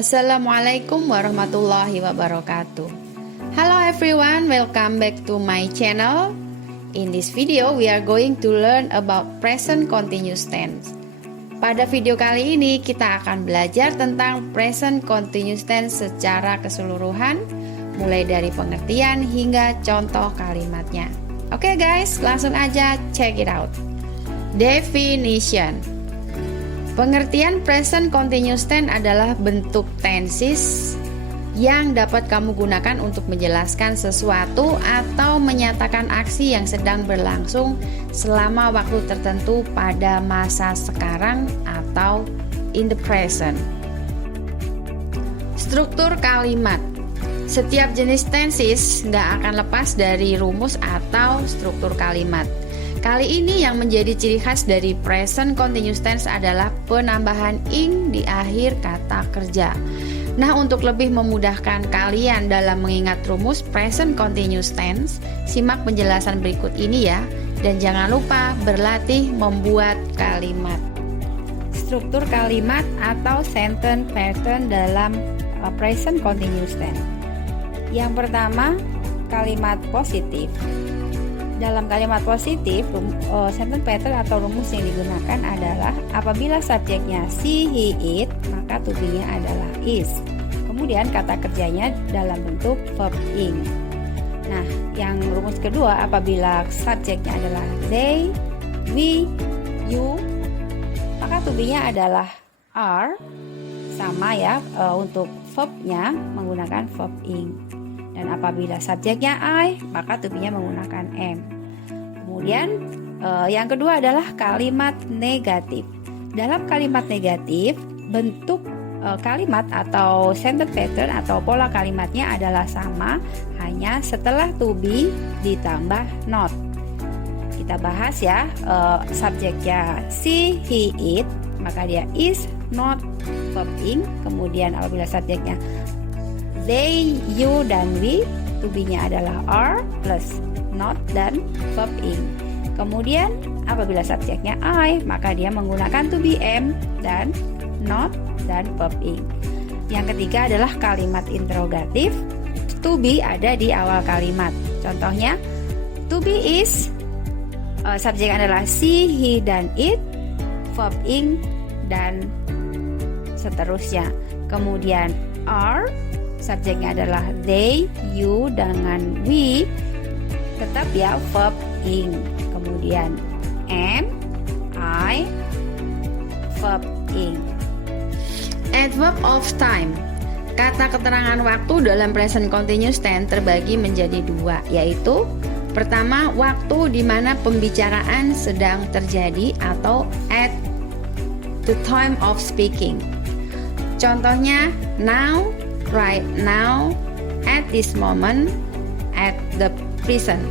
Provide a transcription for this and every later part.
Assalamualaikum warahmatullahi wabarakatuh. Hello everyone, welcome back to my channel. In this video, we are going to learn about present continuous tense. Pada video kali ini, kita akan belajar tentang present continuous tense secara keseluruhan, mulai dari pengertian hingga contoh kalimatnya. Oke guys, langsung aja check it out. Definition. Pengertian present continuous tense adalah bentuk tenses yang dapat kamu gunakan untuk menjelaskan sesuatu atau menyatakan aksi yang sedang berlangsung selama waktu tertentu pada masa sekarang atau in the present. Struktur kalimat. Setiap jenis tenses nggak akan lepas dari rumus atau struktur kalimat. Kali ini yang menjadi ciri khas dari present continuous tense adalah penambahan ing di akhir kata kerja. Nah, untuk lebih memudahkan kalian dalam mengingat rumus present continuous tense, simak penjelasan berikut ini ya. Dan jangan lupa berlatih membuat kalimat. Struktur kalimat atau sentence pattern dalam present continuous tense. Yang pertama, kalimat positif. Dalam kalimat positif, sentence pattern atau rumus yang digunakan adalah apabila subjeknya she, he, it, maka to be-nya adalah is. Kemudian kata kerjanya dalam bentuk verb ing. Nah, yang rumus kedua, apabila subjeknya adalah they, we, you, maka to be-nya adalah are. Sama ya, untuk verb-nya menggunakan verb ing. Dan apabila subjeknya I, maka to be-nya menggunakan am. Kemudian yang kedua adalah kalimat negatif. Dalam kalimat negatif, bentuk kalimat atau sentence pattern atau pola kalimatnya adalah sama, hanya setelah to be ditambah not. Kita bahas ya, subjeknya she, he, it, maka dia is, not, verb ing. Kemudian apabila subjeknya they, you, dan we, to be-nya adalah are plus not dan verb ing. Kemudian apabila subjeknya I, maka dia menggunakan to be am dan not dan verb ing. Yang ketiga adalah kalimat interrogatif. To be ada di awal kalimat. Contohnya, to be is, subjek adalah she, he, dan it, verb ing, dan seterusnya. Kemudian are, subjeknya adalah they, you, dengan we, tetap ya verb ing. Kemudian am, I, verb ing. Adverb of time. Kata keterangan waktu dalam present continuous tense terbagi menjadi dua, yaitu pertama, waktu di mana pembicaraan sedang terjadi atau at the time of speaking. Contohnya now, right now, at this moment, at the present.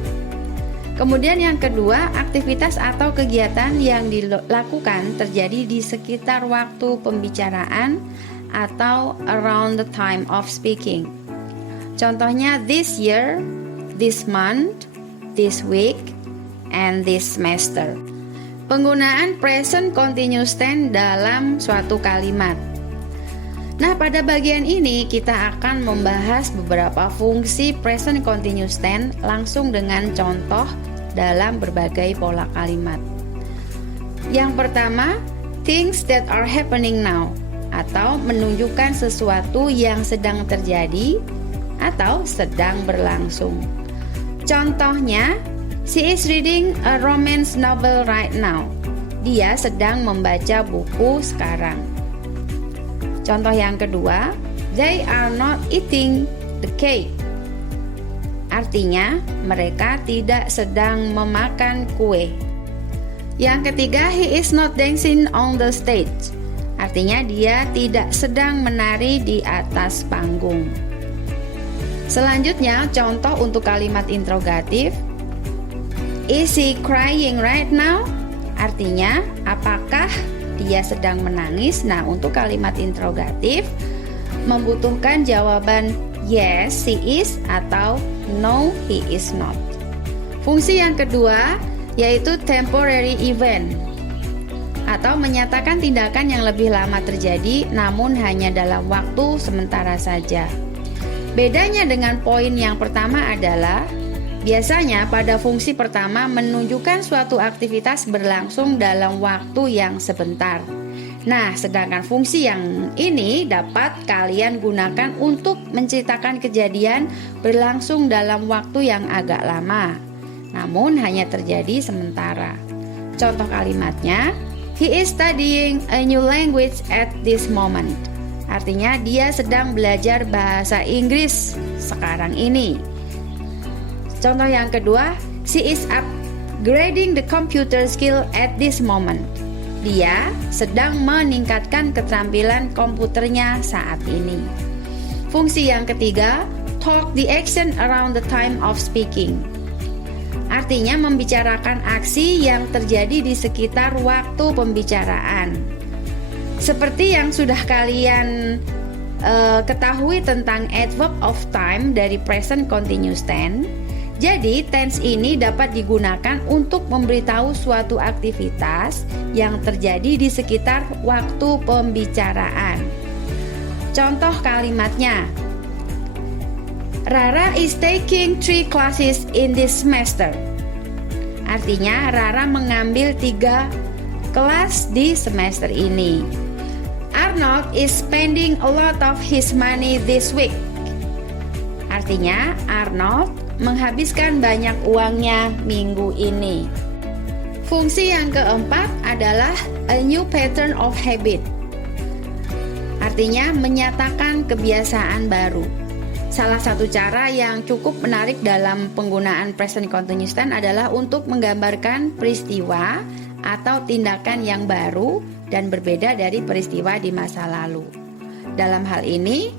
Kemudian yang kedua, aktivitas atau kegiatan yang dilakukan terjadi di sekitar waktu pembicaraan atau around the time of speaking. Contohnya this year, this month, this week, and this semester. Penggunaan present continuous tense dalam suatu kalimat. Nah, pada bagian ini kita akan membahas beberapa fungsi present continuous tense langsung dengan contoh dalam berbagai pola kalimat. Yang pertama, things that are happening now, atau menunjukkan sesuatu yang sedang terjadi atau sedang berlangsung. Contohnya, she is reading a romance novel right now. Dia sedang membaca buku sekarang. Contoh yang kedua, they are not eating the cake. Artinya, mereka tidak sedang memakan kue. Yang ketiga, he is not dancing on the stage. Artinya, dia tidak sedang menari di atas panggung. Selanjutnya, contoh untuk kalimat interrogatif. Is he crying right now? Artinya, apakah dia sedang menangis? Nah, untuk kalimat interrogatif membutuhkan jawaban yes, he is atau no, he is not. Fungsi yang kedua yaitu temporary event atau menyatakan tindakan yang lebih lama terjadi namun hanya dalam waktu sementara saja. Bedanya dengan poin yang pertama adalah biasanya pada fungsi pertama menunjukkan suatu aktivitas berlangsung dalam waktu yang sebentar. Nah, sedangkan fungsi yang ini dapat kalian gunakan untuk menceritakan kejadian berlangsung dalam waktu yang agak lama, namun hanya terjadi sementara. Contoh kalimatnya, he is studying a new language at this moment. Artinya dia sedang belajar bahasa Inggris sekarang ini. Contoh yang kedua, she is upgrading the computer skill at this moment. Dia sedang meningkatkan keterampilan komputernya saat ini. Fungsi yang ketiga, talk the action around the time of speaking. Artinya membicarakan aksi yang terjadi di sekitar waktu pembicaraan. Seperti yang sudah kalian ketahui tentang adverb of time dari present continuous tense. Jadi tense ini dapat digunakan untuk memberitahu suatu aktivitas yang terjadi di sekitar waktu pembicaraan. Contoh kalimatnya, Rara is taking 3 classes in this semester. Artinya Rara mengambil 3 kelas di semester ini. Arnold is spending a lot of his money this week. Artinya Arnold menghabiskan banyak uangnya minggu ini. Fungsi yang keempat adalah a new pattern of habit. Artinya menyatakan kebiasaan baru. Salah satu cara yang cukup menarik dalam penggunaan present continuous tense adalah untuk menggambarkan peristiwa atau tindakan yang baru dan berbeda dari peristiwa di masa lalu. Dalam hal ini,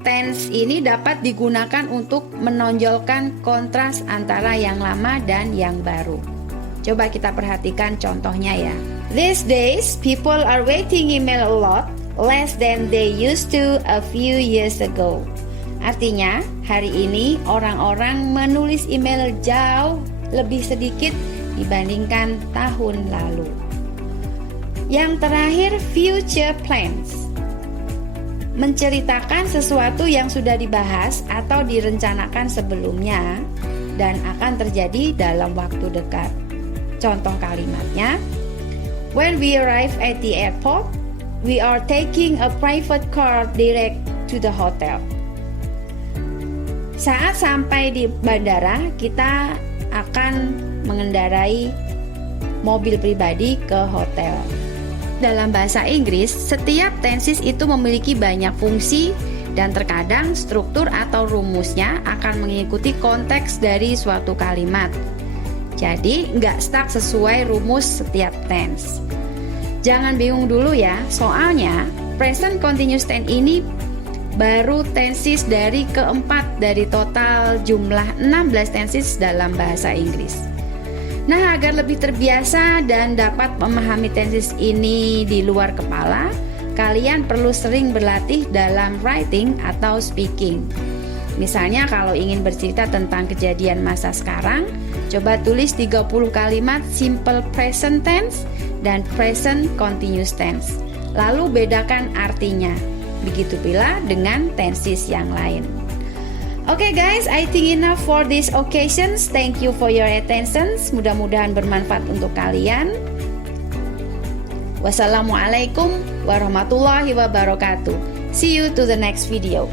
tense ini dapat digunakan untuk menonjolkan kontras antara yang lama dan yang baru. Coba kita perhatikan contohnya ya. These days, people are writing email a lot, less than they used to a few years ago. Artinya, hari ini orang-orang menulis email jauh lebih sedikit dibandingkan tahun lalu. Yang terakhir, future plans. Menceritakan sesuatu yang sudah dibahas atau direncanakan sebelumnya dan akan terjadi dalam waktu dekat. Contoh kalimatnya, when we arrive at the airport, we are taking a private car direct to the hotel. Saat sampai di bandara, kita akan mengendarai mobil pribadi ke hotel. Dalam bahasa Inggris, setiap tenses itu memiliki banyak fungsi dan terkadang struktur atau rumusnya akan mengikuti konteks dari suatu kalimat. Jadi, nggak stuck sesuai rumus setiap tense. Jangan bingung dulu ya, soalnya present continuous tense ini baru tenses dari keempat dari total jumlah 16 tenses dalam bahasa Inggris. Nah, agar lebih terbiasa dan dapat memahami tenses ini di luar kepala, kalian perlu sering berlatih dalam writing atau speaking. Misalnya kalau ingin bercerita tentang kejadian masa sekarang, coba tulis 30 kalimat simple present tense dan present continuous tense. Lalu bedakan artinya. Begitu pula dengan tenses yang lain. Oke guys, I think enough for these occasions. Thank you for your attention. Mudah-mudahan bermanfaat untuk kalian. Wassalamualaikum warahmatullahi wabarakatuh. See you to the next video.